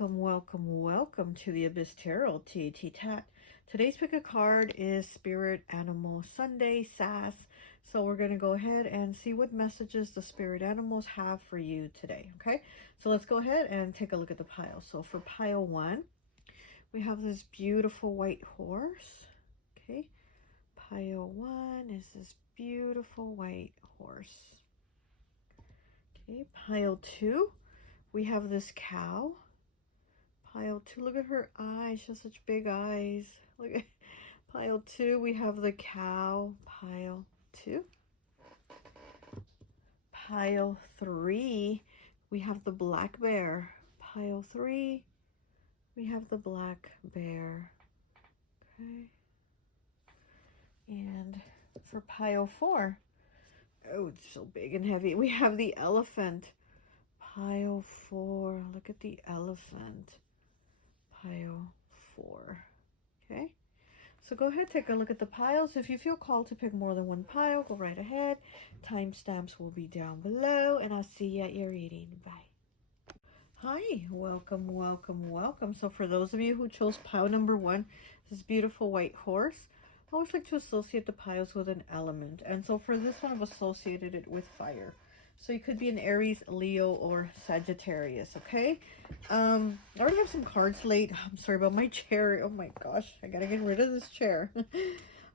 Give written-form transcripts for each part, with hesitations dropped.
welcome to the Abyss Tarot T.A.T. Today's pick a card is Spirit Animal Sunday S.A.S. So we're going to go ahead and see what messages the spirit animals have for you today. Okay, so let's go ahead and take a look at the pile. So for pile 1, we have this beautiful white horse. Okay, pile 1 is this beautiful white horse. Okay, pile 2, we have this cow. Pile 2, look at her eyes, she has such big eyes. Look at pile 2, we have the cow. Pile 2. Pile 3, we have the black bear. Pile 3, we have the black bear. Okay. And for pile 4, oh, it's so big and heavy, we have the elephant. Pile 4, look at the elephant. Pile 4. Okay, so go ahead, take a look at the piles. If you feel called to pick more than one pile, go right ahead. Timestamps will be down below, and I'll see you at your reading. Bye. Hi, welcome. So for those of you who chose pile number 1, this beautiful white horse, I always like to associate the piles with an element, and so for this one I've associated it with fire. So you could be an Aries, Leo, or Sagittarius, okay? I already have some cards laid. I'm sorry about my chair. Oh my gosh, I gotta get rid of this chair.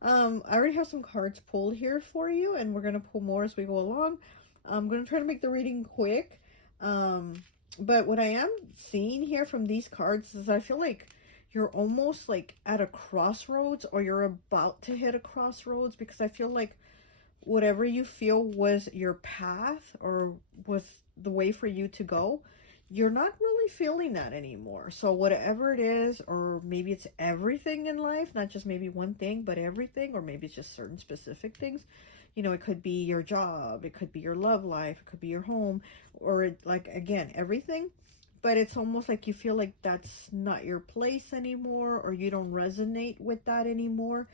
I already have some cards pulled here for you, and we're gonna pull more as we go along. I'm gonna try to make the reading quick. But what I am seeing here from these cards is I feel like you're almost like at a crossroads, or you're about to hit a crossroads, because I feel like whatever you feel was your path or was the way for you to go, you're not really feeling that anymore. So whatever it is, or maybe it's everything in life, not just maybe one thing, but everything, or maybe it's just certain specific things. You know, it could be your job, it could be your love life, it could be your home, or it, like, again, everything. But it's almost like you feel like that's not your place anymore, or you don't resonate with that anymore.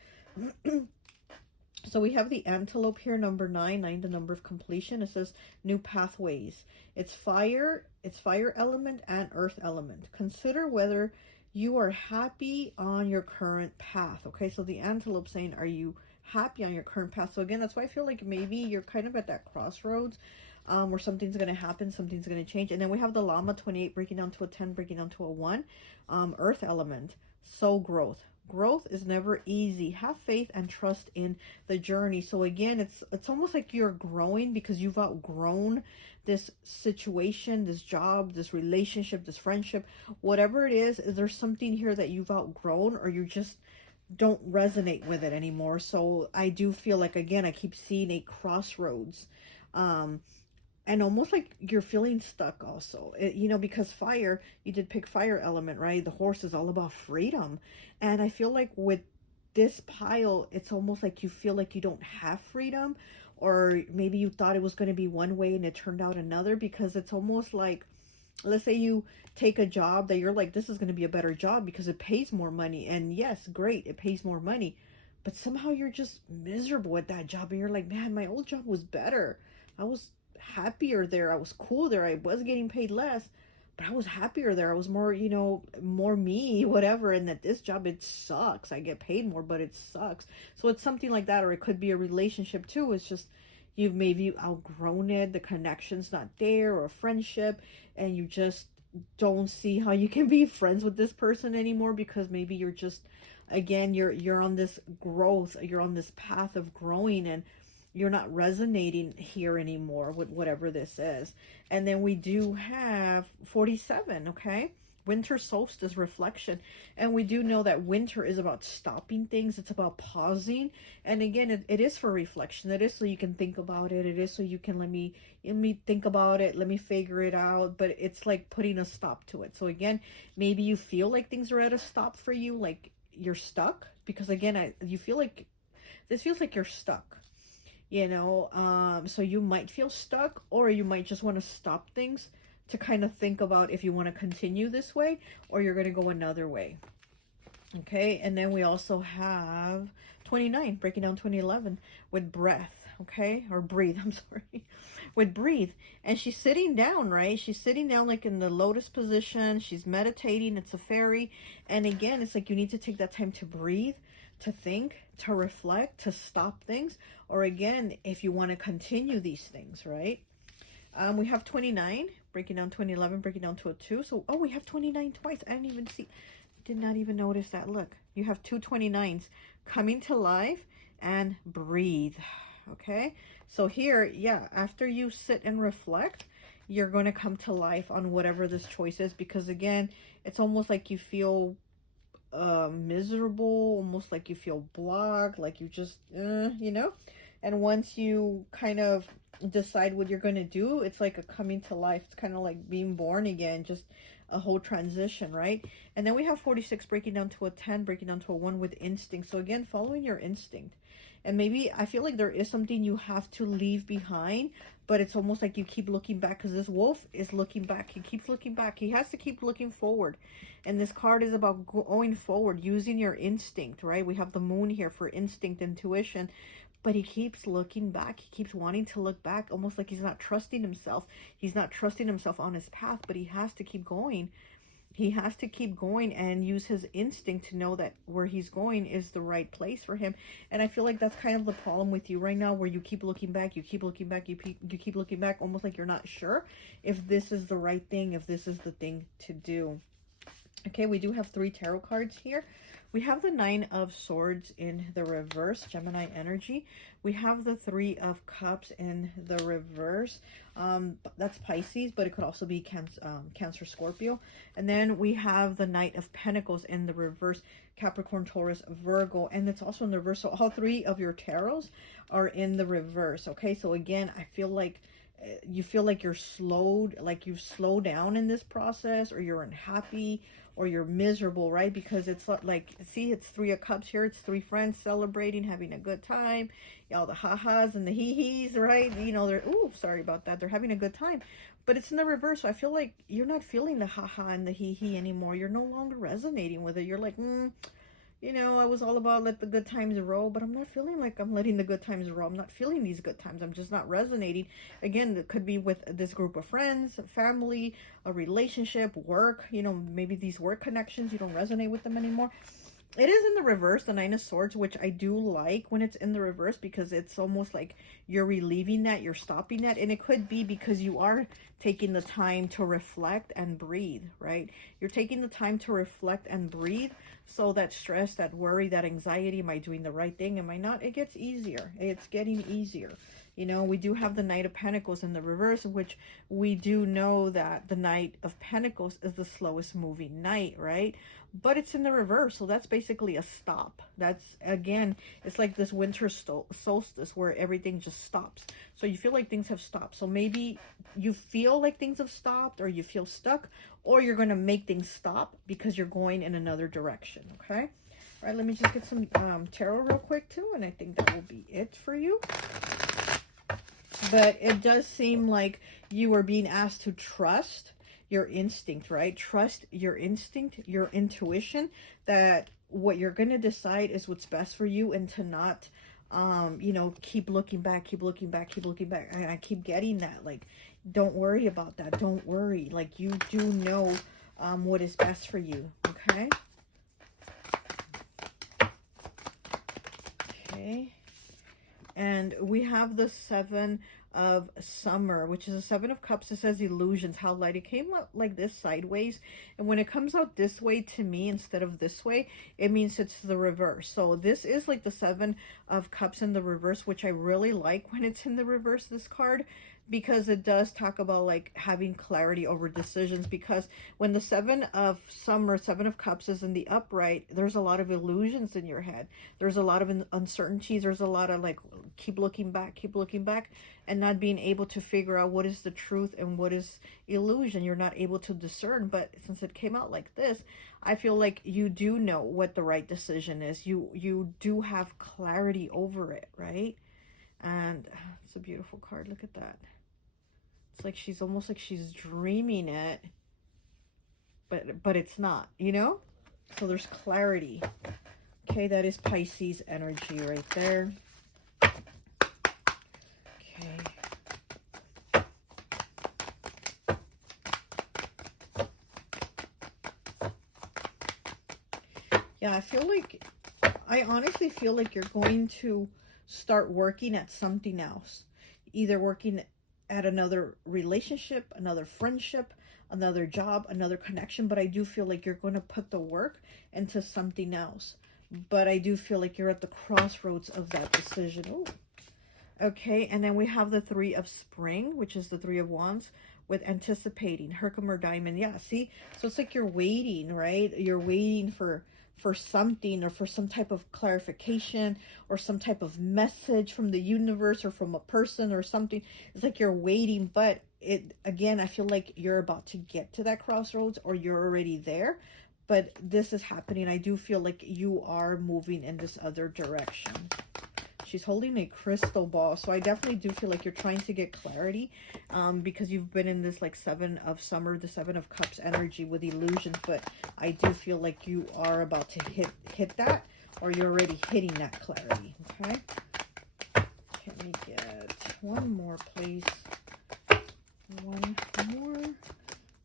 So we have the antelope here, number 9, the number of completion. It says new pathways. It's fire element and earth element. Consider whether you are happy on your current path. Okay, so the antelope saying, are you happy on your current path? So again, that's why I feel like maybe you're kind of at that crossroads, where something's going to happen, something's going to change. And then we have the llama, 28, breaking down to a 10, breaking down to a 1. Earth element, soul growth. Growth is never easy. Have faith and trust in the journey. So again, it's almost like you're growing because you've outgrown this situation, this job, this relationship, this friendship, whatever it is there's something here that you've outgrown, or you just don't resonate with it anymore. So I do feel like, again, I keep seeing a crossroads. And almost like you're feeling stuck also, you know, because fire, you did pick fire element, right? The horse is all about freedom. And I feel like with this pile, it's almost like you feel like you don't have freedom, or maybe you thought it was going to be one way and it turned out another, because it's almost like, let's say you take a job that you're like, this is going to be a better job because it pays more money. And yes, great, it pays more money. But somehow you're just miserable at that job. And you're like, man, my old job was better. I was happier there. I was cool there. I was getting paid less, but I was happier there. I was more, you know, more me, whatever. And that this job, it sucks. I get paid more, but it sucks. So it's something like that. Or it could be a relationship too. It's just you've maybe outgrown it. The connection's not there, or a friendship, and you just don't see how you can be friends with this person anymore, because maybe you're just, again, you're on this growth. You're on this path of growing, and you're not resonating here anymore with whatever this is. And then we do have 47, okay? Winter solstice reflection. And we do know that winter is about stopping things. It's about pausing. And again, it is for reflection. It is so you can think about it. It is so you can let me think about it. Let me figure it out. But it's like putting a stop to it. So again, maybe you feel like things are at a stop for you, like you're stuck. Because again, you feel like, this feels like you're stuck. You know, so you might feel stuck, or you might just want to stop things to kind of think about if you want to continue this way, or you're going to go another way. Okay, and then we also have 29, breaking down 2011 with breath. okay? Or breathe, I'm sorry. With breathe. And she's sitting down, right? She's sitting down like in the lotus position. She's meditating. It's a fairy. And again, it's like you need to take that time to breathe, to think, to reflect, to stop things. Or again, if you want to continue these things, right? We have 29, breaking down to an 11, breaking down to a 2. So, oh, we have 29 twice. I didn't even see, did not even notice that. Look, you have two 29s coming to life and breathe. Okay, so here, yeah, after you sit and reflect, you're going to come to life on whatever this choice is, because again, it's almost like you feel miserable, almost like you feel blocked, like you just you know. And once you kind of decide what you're going to do, it's like a coming to life. It's kind of like being born again, just a whole transition, right? And then we have 46 breaking down to a 10, breaking down to a 1 with instinct. So again, following your instinct. And maybe I feel like there is something you have to leave behind, but it's almost like you keep looking back, because this wolf is looking back. He keeps looking back. He has to keep looking forward. And this card is about going forward, using your instinct, right? We have the moon here for instinct, intuition. But he keeps looking back. He keeps wanting to look back, almost like he's not trusting himself. He's not trusting himself on his path, but he has to keep going. He has to keep going and use his instinct to know that where he's going is the right place for him. And I feel like that's kind of the problem with you right now, where you keep looking back, you keep looking back, you keep looking back, almost like you're not sure if this is the right thing, if this is the thing to do. Okay, we do have 3 tarot cards here. We have the 9 of Swords in the reverse, Gemini energy. We have the 3 of Cups in the reverse. That's Pisces, but it could also be Cancer, Scorpio. And then we have the Knight of Pentacles in the reverse, Capricorn, Taurus, Virgo. And it's also in the reverse. So all 3 of your tarots are in the reverse. Okay, so again, I feel like you feel like you're slowed, like you've slowed down in this process, or you're unhappy, or you're miserable, right? Because it's like, see, it's 3 of Cups here. It's 3 friends celebrating, having a good time. All the ha-has and the hee-hees, right? You know, they're, ooh, sorry about that. They're having a good time. But it's in the reverse. So I feel like you're not feeling the ha-ha and the hee-hee anymore. You're no longer resonating with it. You're like, you know, I was all about let the good times roll, but I'm not feeling like I'm letting the good times roll. I'm not feeling these good times. I'm just not resonating. Again, it could be with this group of friends, family, a relationship, work. You know, maybe these work connections, you don't resonate with them anymore. It is in the reverse, the 9 of Swords, which I do like when it's in the reverse, because it's almost like you're relieving that, you're stopping that. And it could be because you are taking the time to reflect and breathe, right? You're taking the time to reflect and breathe. So that stress, that worry, that anxiety, am I doing the right thing? Am I not? It gets easier. It's getting easier. You know, we do have the Knight of Pentacles in the reverse, which we do know that the Knight of Pentacles is the slowest moving knight, right? But it's in the reverse, so that's basically a stop. That's, again, it's like this winter solstice where everything just stops. So you feel like things have stopped. So maybe you feel like things have stopped, or you feel stuck, or you're going to make things stop because you're going in another direction, okay? All right, let me just get some tarot real quick too, and I think that will be it for you. But it does seem like you are being asked to trust your instinct, right? Trust your instinct, your intuition, that what you're going to decide is what's best for you, and to not, you know, keep looking back, keep looking back, keep looking back. And I keep getting that, like, don't worry about that. Don't worry. Like, you do know what is best for you, okay? Okay. And we have the 7 of Summer, which is a 7 of Cups. It says illusions, how light. It came out like this sideways, and when it comes out this way to me instead of this way, it means it's the reverse. So this is like the 7 of Cups in the reverse, which I really like when it's in the reverse, this card, because it does talk about like having clarity over decisions. Because when the 7 of Summer, 7 of Cups is in the upright, there's a lot of illusions in your head. There's a lot of uncertainties. There's a lot of like, keep looking back, and not being able to figure out what is the truth and what is illusion. You're not able to discern. But since it came out like this, I feel like you do know what the right decision is. You do have clarity over it, right? And it's a beautiful card. Look at that. It's like she's almost like she's dreaming it, but it's not, you know? So there's clarity. Okay, that is Pisces energy right there. Yeah, I honestly feel like you're going to start working at something else. Either working at another relationship, another friendship, another job, another connection. But I do feel like you're going to put the work into something else. But I do feel like you're at the crossroads of that decision. Ooh. Okay, and then we have the Three of Spring, which is the Three of Wands, with anticipating, Herkimer Diamond. Yeah, see? So it's like you're waiting, right? You're waiting for something, or for some type of clarification, or some type of message from the universe, or from a person or something. It's like you're waiting, but again, I feel like you're about to get to that crossroads, or you're already there. But this is happening. I do feel like you are moving in this other direction. She's holding a crystal ball. So I definitely do feel like you're trying to get clarity, because you've been in this like Seven of Summer, the Seven of Cups energy with illusions. But I do feel like you are about to hit that, or you're already hitting that clarity. Okay. Let me get one more, please. One more.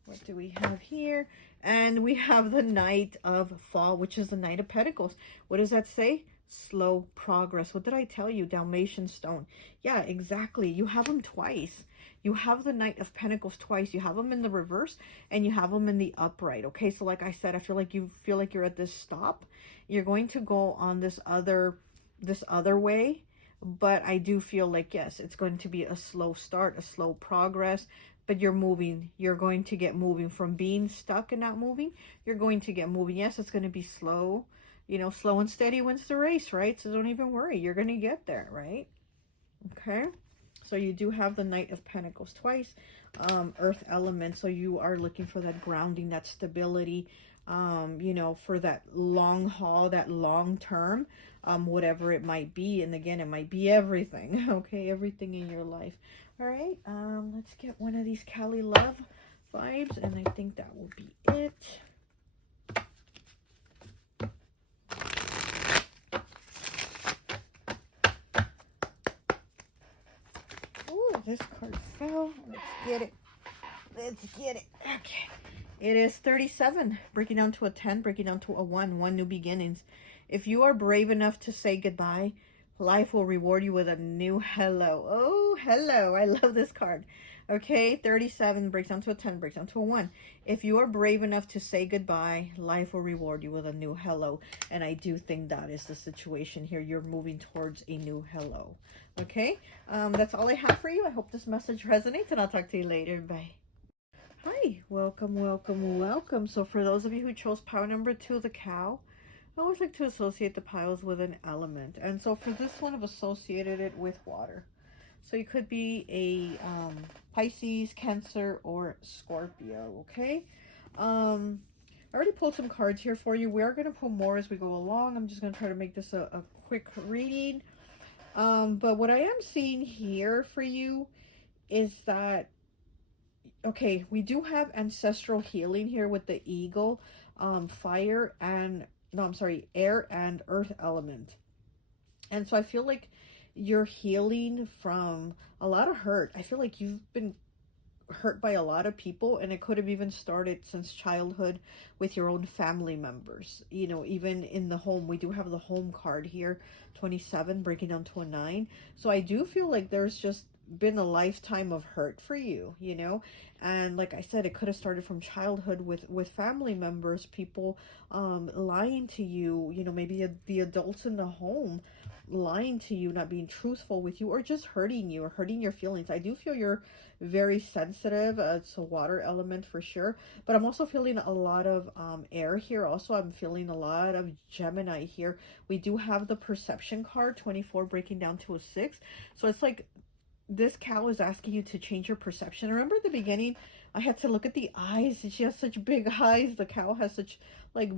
What do we have here? And we have the Knight of Fall, which is the Knight of Pentacles. What does that say? Slow progress. What did I tell you? Dalmatian stone. Yeah, exactly. You have them twice. You have the Knight of Pentacles twice. You have them in the reverse, and you have them in the upright. Okay, so like I said, I feel like you're at this stop. You're going to go on this other way, but I do feel like, yes, it's going to be a slow start, a slow progress. But you're moving. You're going to get moving from being stuck and not moving. You're going to get moving. Yes, it's going to be slow. You know, slow and steady wins the race, right? So don't even worry. You're going to get there, right? Okay. So you do have the Knight of Pentacles twice. Earth element. So you are looking for that grounding, that stability, you know, for that long haul, that long term, whatever it might be. And again, it might be everything. Okay. Everything in your life. All right. Let's get one of these Cali Love vibes. And I think that will be it. This card fell. Let's get it. Let's get it. Okay. It is 37. Breaking down to a 10. Breaking down to a 1. 1 new beginnings. If you are brave enough to say goodbye, life will reward you with a new hello. Oh, hello. I love this card. Okay. 37 breaks down to a 10. Breaks down to a 1. If you are brave enough to say goodbye, life will reward you with a new hello. And I do think that is the situation here. You're moving towards a new hello. Okay, that's all I have for you. I hope this message resonates, and I'll talk to you later. Bye. Hi, welcome, welcome, welcome. So for those of you who chose pile number 2, the cow, I always like to associate the piles with an element. And so for this one, I've associated it with water. So you could be a Pisces, Cancer, or Scorpio, okay? I already pulled some cards here for you. We are going to pull more as we go along. I'm just going to try to make this a quick reading. But what I am seeing here for you is that, okay, we do have ancestral healing here with the eagle, air and earth element. And so I feel like you're healing from a lot of hurt. I feel like you've been hurt by a lot of people, and it could have even started since childhood with your own family members. You know, even in the home, we do have the home card here, 27 breaking down to a 9. So I do feel like there's just been a lifetime of hurt for you, you know. And like I said, it could have started from childhood with family members, people lying to you, you know, maybe the adults in the home lying to you, not being truthful with you, or just hurting you, or hurting your feelings. I do feel you're very sensitive. It's a water element for sure, but I'm also feeling a lot of air here. Also, I'm feeling a lot of Gemini here. We do have the perception card, 24 breaking down to a 6. So it's like this cow is asking you to change your perception. Remember at the beginning, I had to look at the eyes. She has such big eyes. The cow has such like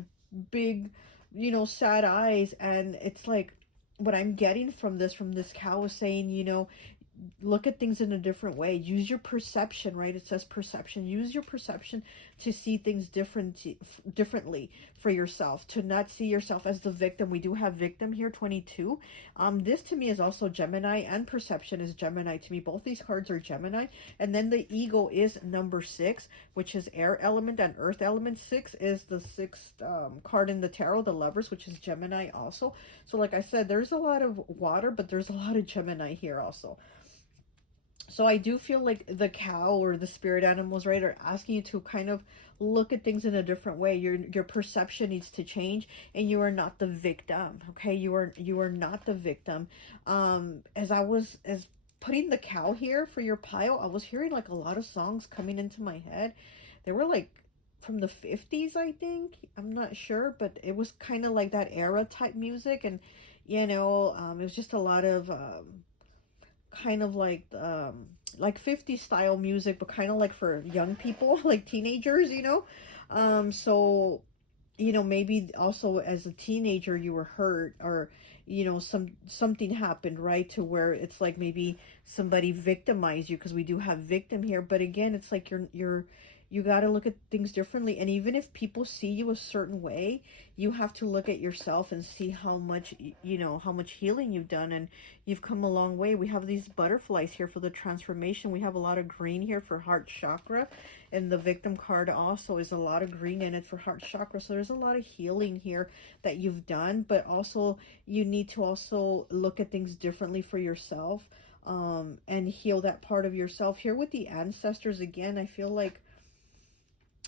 big, you know, sad eyes. And it's like, what I'm getting from this cow is saying, you know, look at things in a different way. Use your perception, right? It says perception. Use your perception to see things differently for yourself, to not see yourself as the victim. We do have victim here, 22. This to me is also Gemini, and perception is Gemini to me. Both these cards are Gemini. And then the ego is number 6, which is air element and earth element. 6 is the 6th card in the tarot, the Lovers, which is Gemini also. So like I said, there's a lot of water, but there's a lot of Gemini here also. So I do feel like the cow or the spirit animals, right, are asking you to kind of look at things in a different way. Your perception needs to change, and you are not the victim. Okay, you are not the victim. As putting the cow here for your pile, I was hearing like a lot of songs coming into my head. They were like from the 50s, I think. I'm not sure, but it was kind of like that era type music, and it was just a lot of kind of like 50s style music, but kind of like for young people, like teenagers, so maybe also as a teenager you were hurt, or something happened, right, to where it's like maybe somebody victimized you, because we do have victim here. But again, it's like you got to look at things differently. And even if people see you a certain way, you have to look at yourself and see how much healing you've done, and you've come a long way. We have these butterflies here for the transformation. We have a lot of green here for heart chakra, and the victim card also is a lot of green in it for heart chakra. So there's a lot of healing here that you've done, but also you need to also look at things differently for yourself, and heal that part of yourself. Here with the ancestors, again, I feel like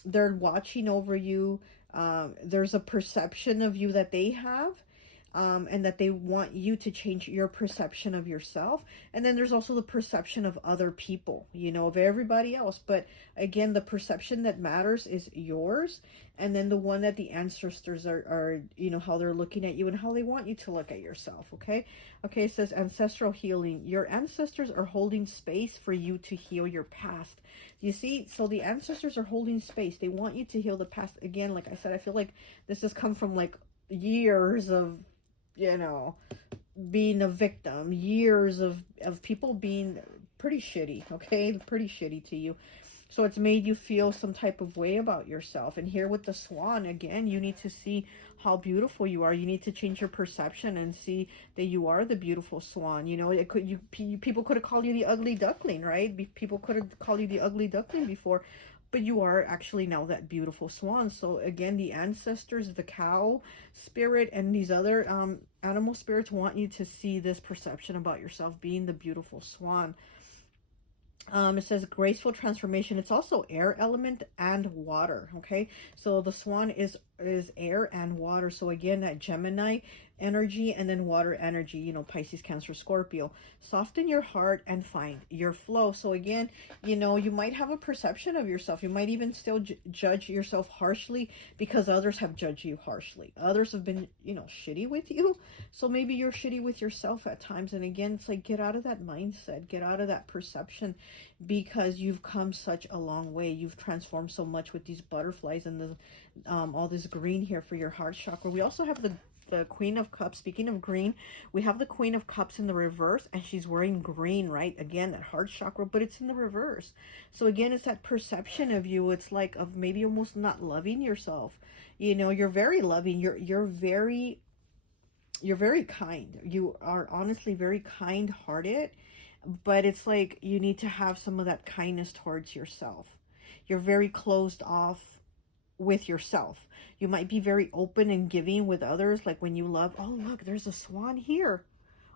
they're watching over you. There's a perception of you that they have, and that they want you to change your perception of yourself. And then there's also the perception of other people, of everybody else. But again, the perception that matters is yours. And then the one that the ancestors are how they're looking at you and how they want you to look at yourself. Okay, it says ancestral healing. Your ancestors are holding space for you to heal your past. You see, so the ancestors are holding space. They want you to heal the past. Again, like I said, I feel like this has come from like years of being a victim, years of people being pretty shitty, okay, pretty shitty to you. So it's made you feel some type of way about yourself. And here with the swan, again, you need to see how beautiful you are. You need to change your perception and see that you are the beautiful swan. People could have called you the ugly duckling, right? People could have called you the ugly duckling before, but you are actually now that beautiful swan. So again, the ancestors, the cow spirit, and these other animal spirits want you to see this perception about yourself being the beautiful swan. It says graceful transformation. It's also air element and water. Okay, so the swan is air and water. So again, that Gemini energy, and then water energy, Pisces, Cancer, Scorpio. Soften your heart and find your flow. So again, you might have a perception of yourself. You might even still judge yourself harshly because others have judged you harshly. Others have been, shitty with you. So maybe you're shitty with yourself at times. And again, it's like, get out of that mindset, get out of that perception, because you've come such a long way. You've transformed so much with these butterflies and the all this green here for your heart chakra. We also have the Queen of Cups. Speaking of green, we have the Queen of Cups in the reverse, and she's wearing green, right? Again, that heart chakra, but it's in the reverse. So again, it's that perception of you. It's like of maybe almost not loving yourself. You're very loving. You're very kind. You are honestly very kind-hearted, but it's like you need to have some of that kindness towards yourself. You're very closed off with yourself. You might be very open and giving with others, like when you love. Oh, look, there's a swan here.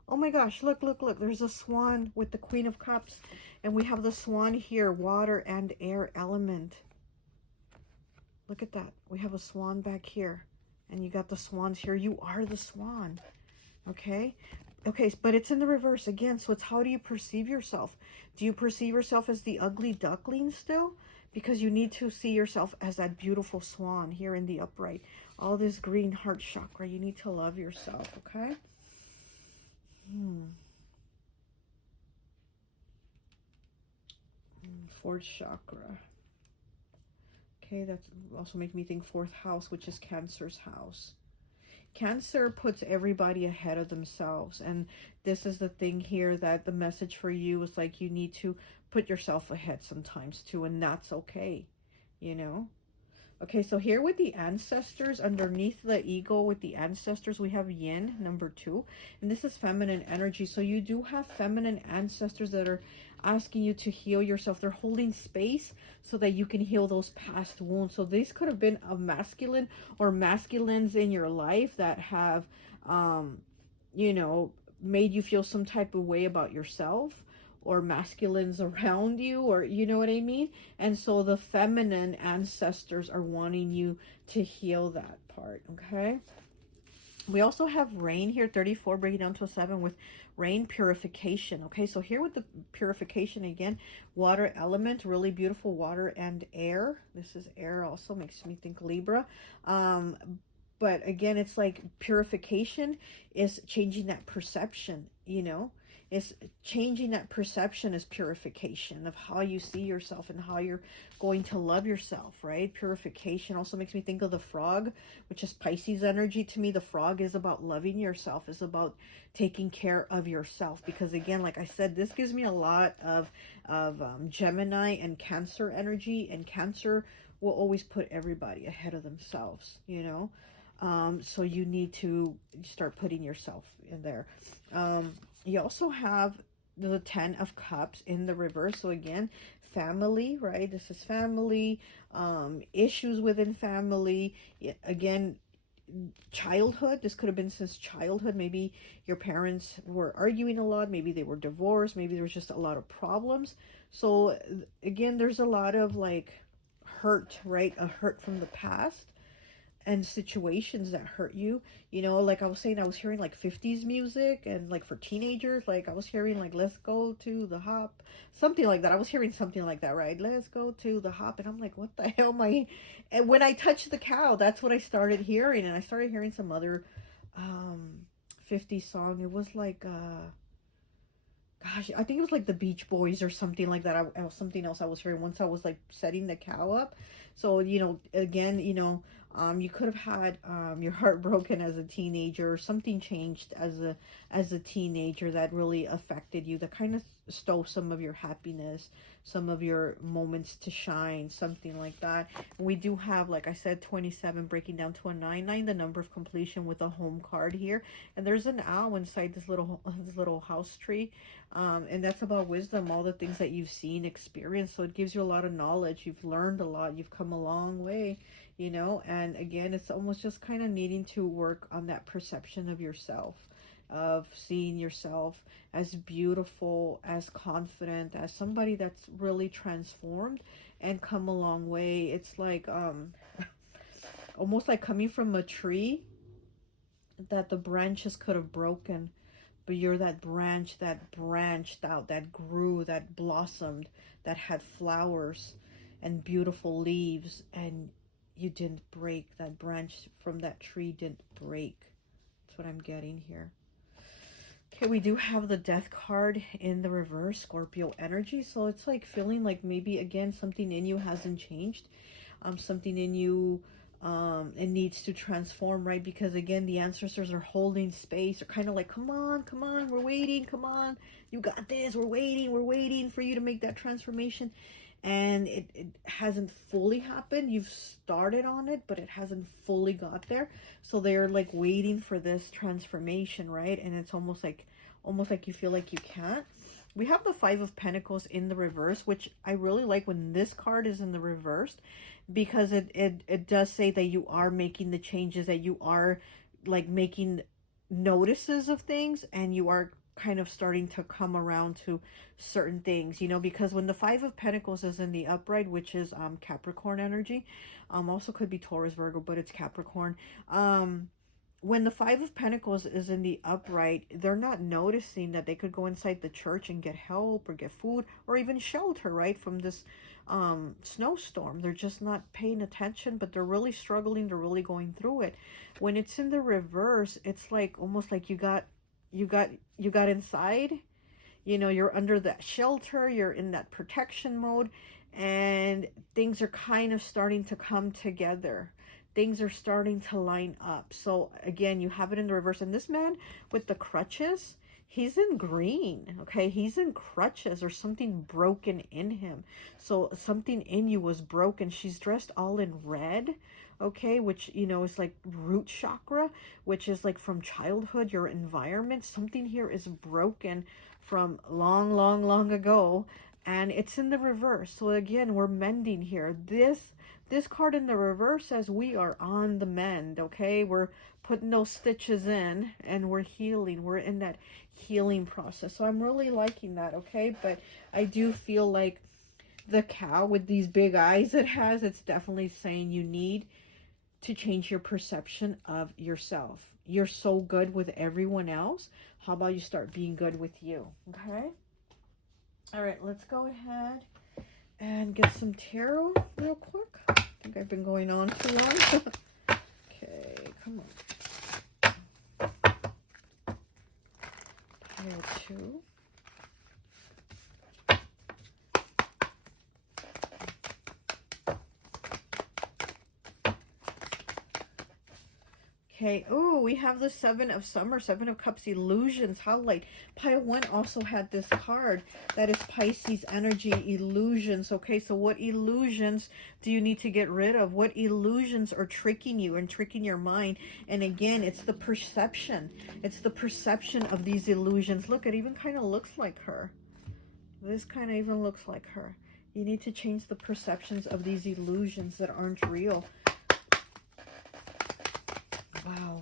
Oh my gosh, look, there's a swan with the Queen of Cups, and we have the swan here, water and air element. Look at that. We have a swan back here, and you got the swans here. You are the swan. Okay, but it's in the reverse again. So it's, how do you perceive yourself? Do you perceive yourself as the ugly duckling still? Because you need to see yourself as that beautiful swan here in the upright. All this green heart chakra. You need to love yourself, okay? Fourth chakra. Okay, that's also making me think fourth house, which is Cancer's house. Cancer puts everybody ahead of themselves. And this is the thing here, that the message for you is like you need to put yourself ahead sometimes too. And that's okay, you know. Okay, so here with the ancestors, underneath the ego with the ancestors, we have yin, number 2. And this is feminine energy. So you do have feminine ancestors that are asking you to heal yourself. They're holding space so that you can heal those past wounds. So this could have been a masculine or masculines in your life that have, you know, made you feel some type of way about yourself, or masculines around you, or you know what I mean? And so the feminine ancestors are wanting you to heal that part, okay? We also have rain here, 34 breaking down to a 7 with rain purification, okay? So here with the purification again, water element, really beautiful water and air. This is air, also makes me think Libra. But again, it's like purification is changing that perception, you know? It's changing that perception is purification of how you see yourself and how you're going to love yourself, right? Purification also makes me think of the frog, which is Pisces energy to me. The frog is about loving yourself, is about taking care of yourself. Because again, like I said, this gives me a lot of Gemini and Cancer energy, and Cancer will always put everybody ahead of themselves, you know? So you need to start putting yourself in there. You also have the 10 of Cups in the reverse. So again, family, right? This is family, issues within family. Again, childhood. This could have been since childhood. Maybe your parents were arguing a lot. Maybe they were divorced. Maybe there was just a lot of problems. So again, there's a lot of like hurt, right? A hurt from the past and situations that hurt you, you know, like I was saying, I was hearing like 50s music, and like for teenagers, like I was hearing like, let's go to the hop, something like that. I was hearing something like that, right? Let's go to the hop. And I'm like, what the hell am I? And when I touched the cow, that's what I started hearing. And I started hearing some other 50s song. It was like gosh, I think it was like the Beach Boys or something like that. I was something else I was hearing once I was like setting the cow up. So, you know, again, you know, you could have had your heart broken as a teenager, or something changed as a teenager that really affected you, that kind of stole some of your happiness, some of your moments to shine, something like that. And we do have, like I said, 27 breaking down to a 9, the number of completion with a home card here. And there's an owl inside this little house tree. And that's about wisdom, all the things that you've seen, experienced. So it gives you a lot of knowledge. You've learned a lot. You've come a long way, you know. And again, it's almost just kind of needing to work on that perception of yourself, of seeing yourself as beautiful, as confident, as somebody that's really transformed and come a long way. It's like almost like coming from a tree that the branches could have broken, but you're that branch that branched out, that grew, that blossomed, that had flowers and beautiful leaves, and you didn't break. That branch from that tree didn't break. That's what I'm getting here. Okay, we do have the Death card in the reverse, Scorpio energy. So it's like feeling like maybe, again, something in you hasn't changed. Something in you, it needs to transform, right? Because again, the ancestors are holding space. They're kind of like, come on, we're waiting, come on, you got this, we're waiting for you to make that transformation. And it hasn't fully happened. You've started on it, but it hasn't fully got there. So they're like waiting for this transformation, right? And it's almost like you feel like you can't. We have the 5 of Pentacles in the reverse, which I really like when this card is in the reverse, because it does say that you are making the changes, that you are like making notices of things, and you are kind of starting to come around to certain things, you know, because when the 5 of Pentacles is in the upright, which is Capricorn energy, also could be Taurus, Virgo, but it's Capricorn. When the 5 of Pentacles is in the upright, they're not noticing that they could go inside the church and get help or get food or even shelter, right, from this snowstorm. They're just not paying attention, but they're really struggling. They're really going through it. When it's in the reverse, it's like almost like you got inside, you know, you're under that shelter, you're in that protection mode, and things are kind of starting to come together. things are starting to line up. So again, you have it in the reverse. And this man with the crutches, he's in green, okay? He's in crutches or something broken in him. So something in you was broken. She's dressed all in red, okay? Which, you know, is like root chakra, which is like from childhood, your environment. Something here is broken from long, long, long ago. And it's in the reverse. So again, we're mending here. This card in the reverse says we are on the mend, okay? We're putting those stitches in and we're healing. We're in that healing process. So I'm really liking that, okay? But I do feel like the cow with these big eyes it has, it's definitely saying you need to change your perception of yourself. You're so good with everyone else. How about you start being good with you, okay? All right, let's go ahead and get some tarot real quick. I think I've been going on too long. Okay, come on. Pile 2. Okay, oh, we have the 7 of Summer, 7 of Cups, illusions, highlight. Pile 1 also had this card that is Pisces energy, illusions. Okay, so what illusions do you need to get rid of? What illusions are tricking you and tricking your mind? And again, it's the perception. It's the perception of these illusions. Look, it even kind of looks like her. This kind of even looks like her. You need to change the perceptions of these illusions that aren't real. Wow.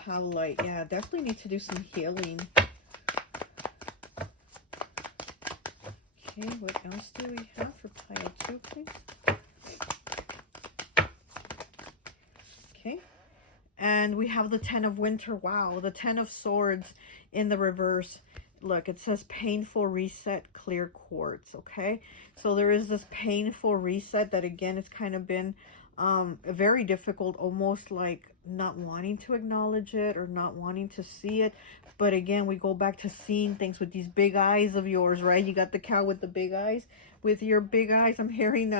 Highlight. Yeah, definitely need to do some healing. Okay, what else do we have for pile 2, please? Okay. And we have the 10 of Winter. Wow, the 10 of Swords in the reverse. Look, it says painful reset, clear quartz, okay? So there is this painful reset that, again, it's kind of been very difficult, almost like not wanting to acknowledge it or not wanting to see it. But again, we go back to seeing things with these big eyes of yours, right? You got the cow with the big eyes. With your big eyes, I'm hearing,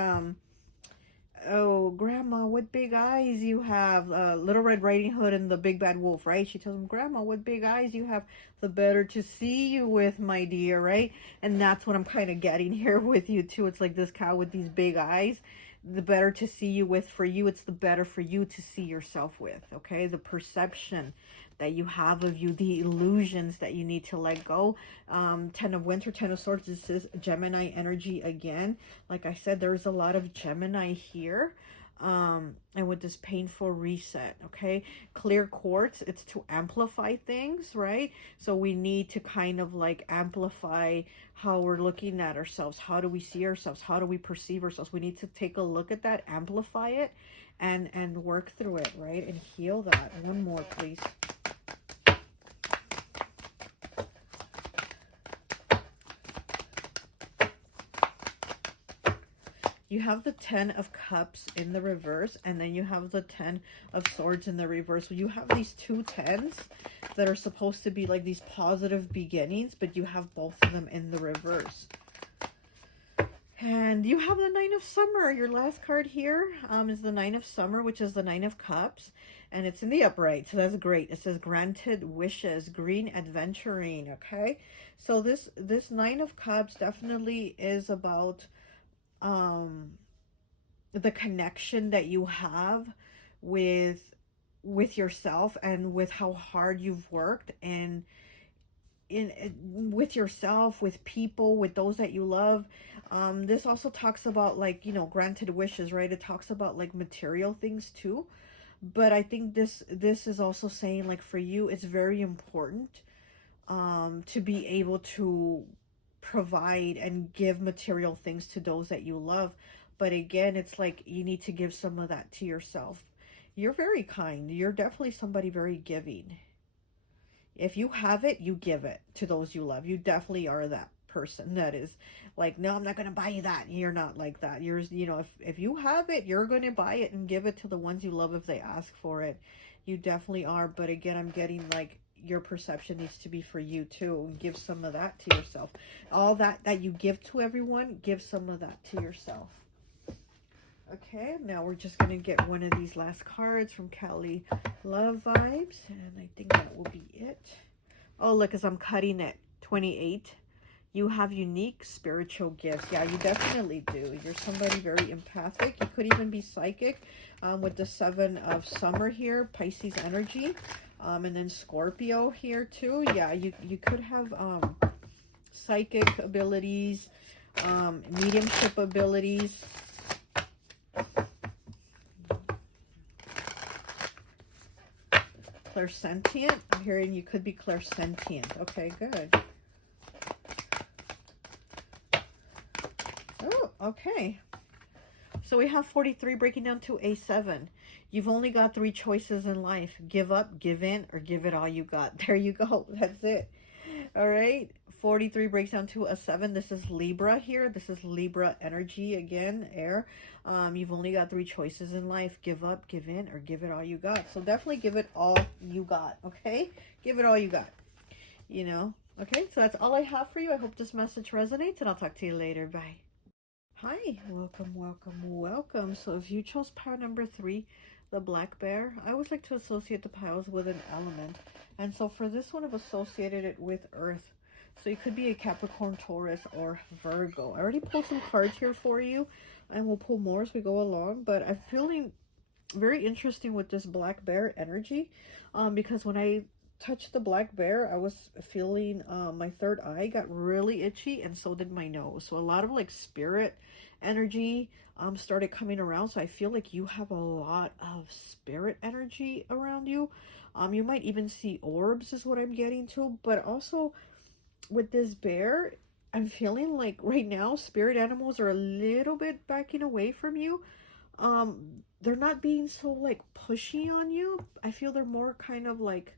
oh, Grandma, what big eyes you have. Little Red Riding Hood and the Big Bad Wolf, right? She tells him, Grandma, what big eyes you have, the better to see you with, my dear, right? And that's what I'm kind of getting here with you, too. It's like this cow with these big eyes. The better to see you with, for you, it's the better for you to see yourself with, okay? The perception that you have of you, the illusions that you need to let go. 10 of Winter, 10 of Swords, this is Gemini energy again. Like I said, there's a lot of Gemini here. And with this painful reset, okay? Clear quartz, it's to amplify things, right? So we need to kind of like amplify how we're looking at ourselves. How do we see ourselves? How do we perceive ourselves? We need to take a look at that, amplify it, and work through it, right? And heal that. One more, please. You have the 10 of Cups in the reverse, and then you have the 10 of Swords in the reverse. You have these two 10s that are supposed to be like these positive beginnings, but you have both of them in the reverse. And you have the 9 of Summer. Your last card here is the 9 of Summer, which is the 9 of Cups, and it's in the upright, so that's great. It says granted wishes, green adventuring, okay? So this 9 of Cups definitely is about the connection that you have with yourself and with how hard you've worked, and with yourself, with people, with those that you love. This also talks about, like, you know, granted wishes, right? It talks about like material things too, but I think this is also saying, like, for you it's very important to be able to provide and give material things to those that you love. But again, it's like you need to give some of that to yourself. You're very kind. You're definitely somebody very giving. If you have it, you give it to those you love. You definitely are that person that is like, no, I'm not going to buy you that. You're not like that. You're, you know, if you have it, you're going to buy it and give it to the ones you love if they ask for it. You definitely are. But again, I'm getting like your perception needs to be for you too. Give some of that to yourself. All that you give to everyone, give some of that to yourself. Okay, now we're just going to get one of these last cards from Cali Love Vibes, and I think that will be it. Oh, look, as I'm cutting it, 28. You have unique spiritual gifts. Yeah, you definitely do. You're somebody very empathic. You could even be psychic with the 7 of Summer here, Pisces energy, and then Scorpio here too. Yeah, you could have psychic abilities, mediumship abilities. Clairsentient. I'm hearing you could be clairsentient. Okay, good. Oh, okay. So we have 43 breaking down to a 7. You've only got 3 choices in life. Give up, give in, or give it all you got. There you go. That's it. All right. 43 breaks down to a 7. This is Libra here. This is Libra energy again, air. You've only got 3 choices in life. Give up, give in, or give it all you got. So definitely give it all you got, okay? Give it all you got, you know? Okay, so that's all I have for you. I hope this message resonates, and I'll talk to you later. Bye. Hi, welcome, welcome, welcome. So if you chose pile number 3, the black bear, I always like to associate the piles with an element. And so for this one, I've associated it with earth. So you could be a Capricorn, Taurus, or Virgo. I already pulled some cards here for you, and we'll pull more as we go along. But I'm feeling very interesting with this black bear energy, because when I touched the black bear, I was feeling my third eye got really itchy, and so did my nose. So a lot of like spirit energy started coming around. So I feel like you have a lot of spirit energy around you. You might even see orbs is what I'm getting to, but also with this bear, I'm feeling like right now spirit animals are a little bit backing away from you. They're not being so like pushy on you. I feel they're more kind of like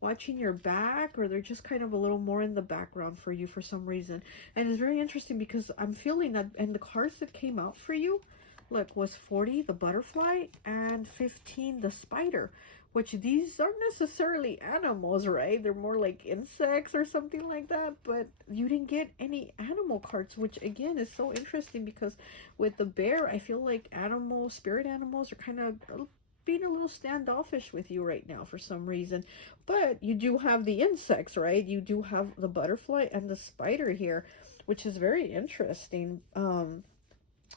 watching your back, or they're just kind of a little more in the background for you for some reason. And it's very interesting because I'm feeling that, and the cards that came out for you, look, was 40, the butterfly, and 15, the spider, which these aren't necessarily animals, right? They're more like insects or something like that, but you didn't get any animal cards, which again is so interesting because with the bear, I feel like spirit animals are kind of being a little standoffish with you right now for some reason. But you do have the insects, right? You do have the butterfly and the spider here, which is very interesting.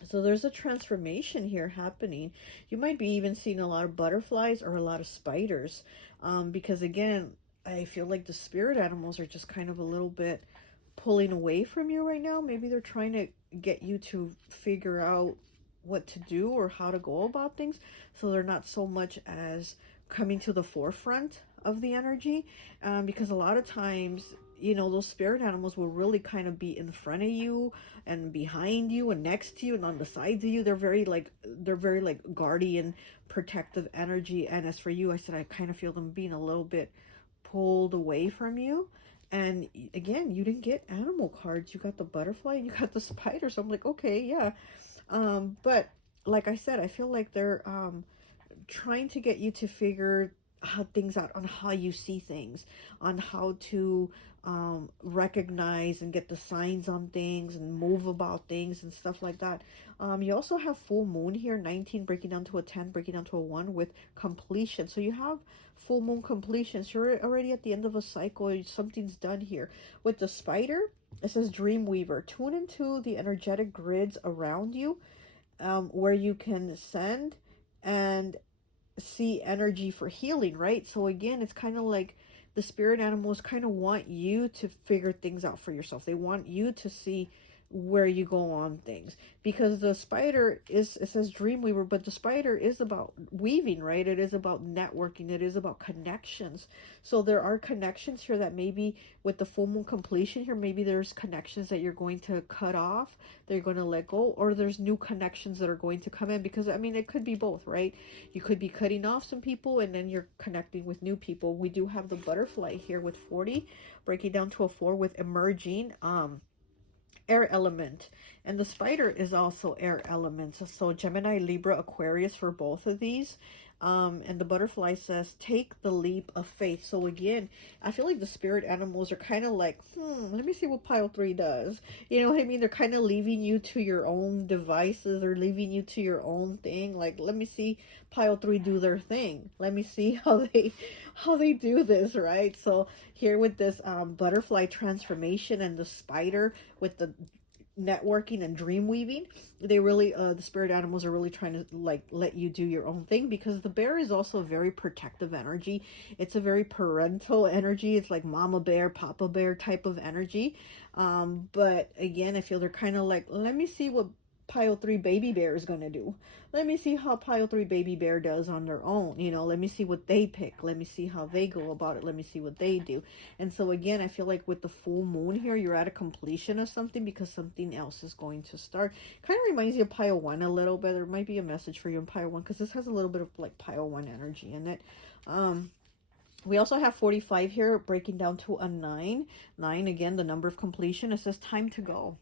So there's a transformation here happening. You might be even seeing a lot of butterflies or a lot of spiders, because again, I feel like the spirit animals are just kind of a little bit pulling away from you right now. Maybe they're trying to get you to figure out what to do or how to go about things, so they're not so much as coming to the forefront of the energy, because a lot of times, you know, those spirit animals will really kind of be in front of you and behind you and next to you and on the sides of you. They're very like guardian, protective energy. And as for you, I said I kind of feel them being a little bit pulled away from you. And again, you didn't get animal cards. You got the butterfly and you got the spider. So I'm like, okay, yeah. But like I said, I feel like they're trying to get you to figure how things out, on how you see things, on how to recognize and get the signs on things and move about things and stuff like that. You also have full moon here, 19 breaking down to a 10, breaking down to a 1 with completion. So you have full moon completions. You're already at the end of a cycle. Something's done here. With the spider, it says Dreamweaver. Tune into the energetic grids around you, where you can send and see energy for healing, right? So again, it's kind of like the spirit animals kind of want you to figure things out for yourself. They want you to see where you go on things, because the spider is, it says Dreamweaver, but the spider is about weaving, right? It is about networking. It is about connections. So there are connections here that maybe with the full moon completion here, maybe there's connections that you're going to cut off, that you're going to let go, or there's new connections that are going to come in, because I mean, it could be both, right? You could be cutting off some people and then you're connecting with new people. We do have the butterfly here with 40 breaking down to a 4 with emerging air element, and the spider is also air elements. So Gemini, Libra, Aquarius for both of these. And the butterfly says, take the leap of faith. So again, I feel like the spirit animals are kind of like, let me see what pile 3 does. You know what I mean? They're kind of leaving you to your own devices, or leaving you to your own thing. Like, let me see pile 3 do their thing. Let me see how they do this, right? So here with this butterfly transformation and the spider with the networking and dream weaving, they really the spirit animals are really trying to like let you do your own thing, because the bear is also a very protective energy. It's a very parental energy. It's like mama bear, papa bear type of energy. But again, I feel they're kind of like, let me see what pile 3 baby bear is going to do. Let me see how pile 3 baby bear does on their own. You know, let me see what they pick. Let me see how they go about it. Let me see what they do. And so again, I feel like with the full moon here, you're at a completion of something, because something else is going to start. Kind of reminds you of pile 1 a little bit. There might be a message for you in pile 1, because this has a little bit of like pile 1 energy in it. We also have 45 here, breaking down to a 9. 9, again, the number of completion. It says time to go.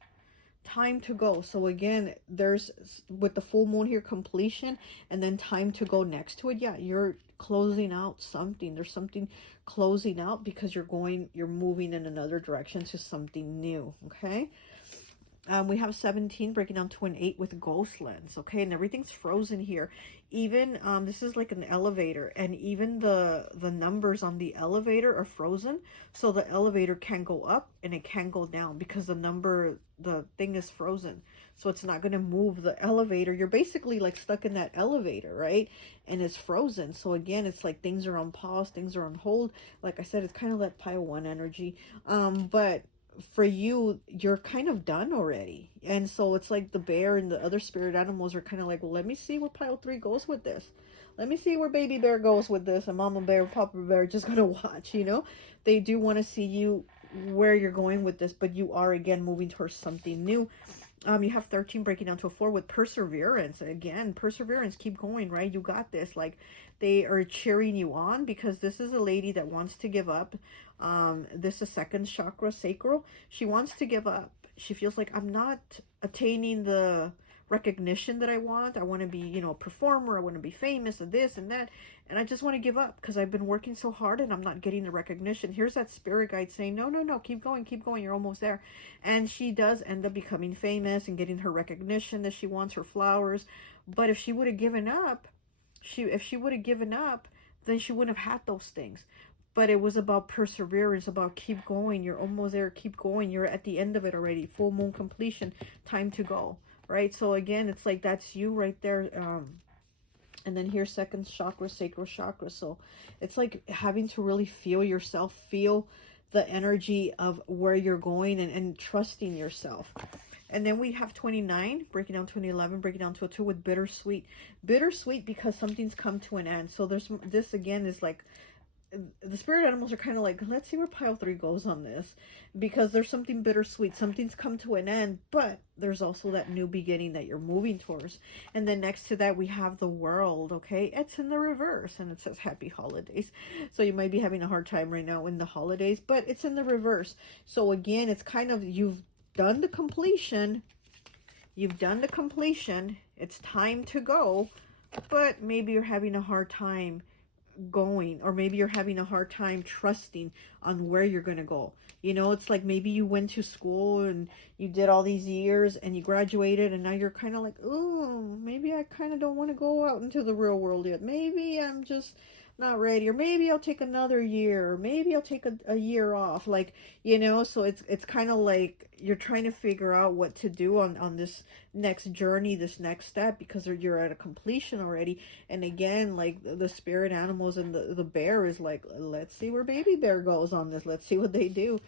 Time to go. So again, there's with the full moon here, completion, and then time to go next to it. Yeah, you're closing out something. There's something closing out, because you're moving in another direction to something new. Okay. We have 17 breaking down to an 8 with ghost lens. Okay, and everything's frozen here. Even this is like an elevator, and even the numbers on the elevator are frozen, so the elevator can go up and it can go down, because the thing is frozen, so it's not going to move the elevator. You're basically like stuck in that elevator, right? And it's frozen. So again, it's like things are on pause, things are on hold. Like I said, it's kind of that pile 1 energy. But for you, you're kind of done already. And so it's like the bear and the other spirit animals are kind of like, well, let me see where pile 3 goes with this. Let me see where baby bear goes with this. And mama bear, papa bear are just gonna watch. You know, they do want to see you where you're going with this, but you are again moving towards something new. You have 13 breaking down to a 4 with perseverance. Again, perseverance, keep going, right? You got this. Like, they are cheering you on, because this is a lady that wants to give up. This is second chakra, sacral. She wants to give up. She feels like, I'm not attaining the recognition that I want. I want to be, you know, a performer. I want to be famous and this and that. And I just want to give up, because I've been working so hard and I'm not getting the recognition. Here's that spirit guide saying, no, no, no, keep going, keep going. You're almost there. And she does end up becoming famous and getting her recognition that she wants, her flowers. But if she would have given up, if she would have given up, then she wouldn't have had those things. But it was about perseverance, about keep going. You're almost there. Keep going. You're at the end of it already. Full moon completion. Time to go. Right? So again, it's like that's you right there. And then here's second chakra, sacral chakra. So it's like having to really feel yourself, feel the energy of where you're going, and trusting yourself. And then we have 29, breaking down to an 11, breaking down to a 2 with bittersweet. Bittersweet, because something's come to an end. So there's this again is like, the spirit animals are kind of like, let's see where pile 3 goes on this, because there's something bittersweet. Something's come to an end, but there's also that new beginning that you're moving towards. And then next to that, we have the world. Okay, it's in the reverse, and it says happy holidays. So you might be having a hard time right now in the holidays, but it's in the reverse. So again, it's kind of, you've done the completion. You've done the completion. It's time to go, but maybe you're having a hard time going, or maybe you're having a hard time trusting on where you're going to go. You know, it's like maybe you went to school and you did all these years and you graduated, and now you're kind of like, oh, maybe I kind of don't want to go out into the real world yet. Maybe I'm just not ready, or maybe I'll take another year, or maybe I'll take a year off. Like, you know, so it's kind of like you're trying to figure out what to do on this next journey, this next step, because you're at a completion already. And again, like the spirit animals and the bear is like, let's see where baby bear goes on this. Let's see what they do.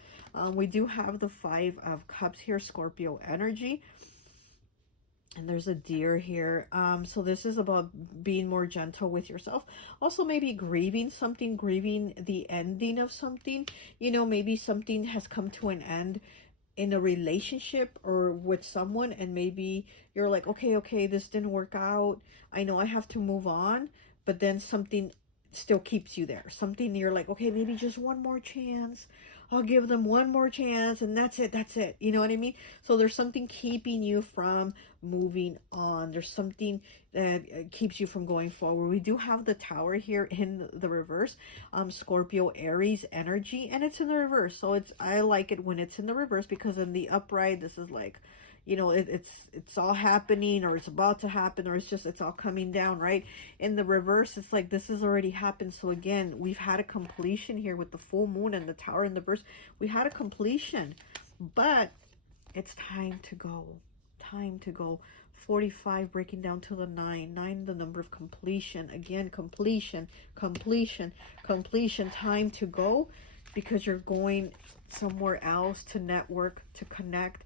We do have the 5 of Cups here, Scorpio energy. And there's a deer here. So this is about being more gentle with yourself. Also maybe grieving something, grieving the ending of something. You know, maybe something has come to an end in a relationship or with someone, and maybe you're like, okay, this didn't work out. I know I have to move on, but then something still keeps you there. Something you're like, okay, maybe just one more chance. I'll give them one more chance and that's it. You know what I mean? So there's something keeping you from moving on. There's something that keeps you from going forward. We do have the Tower here in the reverse, Scorpio Aries energy, and it's in the reverse. So I like it when it's in the reverse, because in the upright, this is like, you know, it's all happening, or it's about to happen, or it's all coming down, right? In the reverse, it's like this has already happened. So again, we've had a completion here with the full moon and the Tower in the reverse. We had a completion, but it's time to go. Time to go. 45 breaking down to the 9. 9, the number of completion. Again, completion. Time to go, because you're going somewhere else to network, to connect,